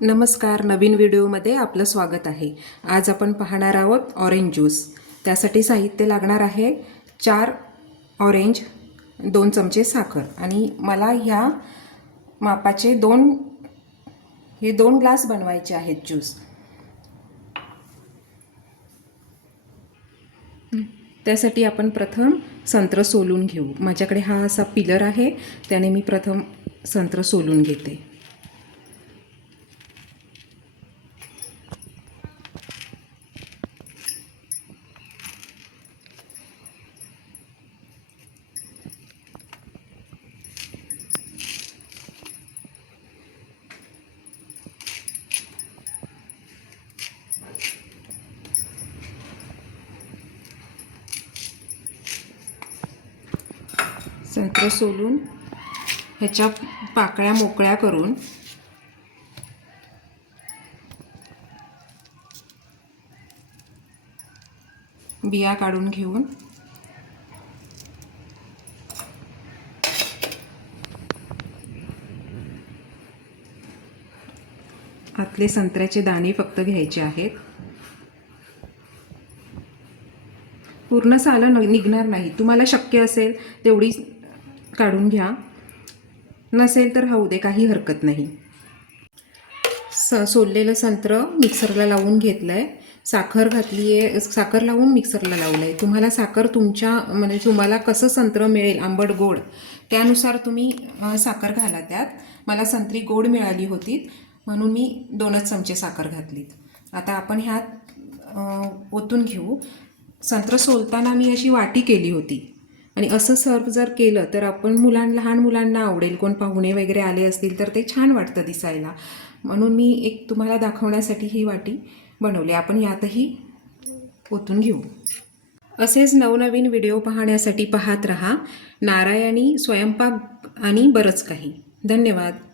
नमस्कार, नवीन व्हिडिओमध्ये आपलं स्वागत आहे। आज आपण पाहणार आहोत ऑरेंज ज्यूस। त्यासाठी साहित्य लागणार आहे 4 ऑरेंज, 2 चमचे साखर आणि मला ह्या मापाचे 2 ग्लास बनवायचे आहेत ज्यूस। त्यासाठी आपण प्रथम संत्र सोलून घेऊ। माझ्याकडे हा असा पिलर आहे, त्याने मी प्रथम संत्र सोलून घेते। संत्र सोलून ह्याच्या पाकळ्या मोकळ्या करून बिया काढून घेऊन आतले संत्र्याचे दाणे फक्त घ्यायचे आहेत। पूर्ण सालं निघणार नाही, तुम्हाला शक्य असेल तेवढी काढून घ्या, नसेल तर राहू दे, काही हरकत नाही। सोललेलं संत्र मिक्सरला लावून घेतलंय, साखर घातली आहे, साखर लावून मिक्सरला लावलंय। तुम्हाला साखर म्हणजे तुम्हाला कसं संत्र मिळेल आंबट गोड त्यानुसार तुम्ही साखर घाला त्यात। मला संत्री गोड मिळाली होती म्हणून मी 2च चमचे साखर घातलीत। आता आपण ह्यात ओतून घेऊ। संत्र सोलताना मी अशी वाटी केली होती आणि असं सर्व जर केलं तर आपण लहान मुलांना आवडेल। कोण पाहुणे वगैरे आले असतील तर ते छान वाटतं दिसायला, म्हणून मी एक तुम्हाला दाखवण्यासाठी ही वाटी बनवली। आपण यातही ओतून घेऊ। असेच नवनवीन व्हिडिओ पाहण्यासाठी पाहत रहा नारायणी स्वयंपाक आणि बरंच काही। धन्यवाद।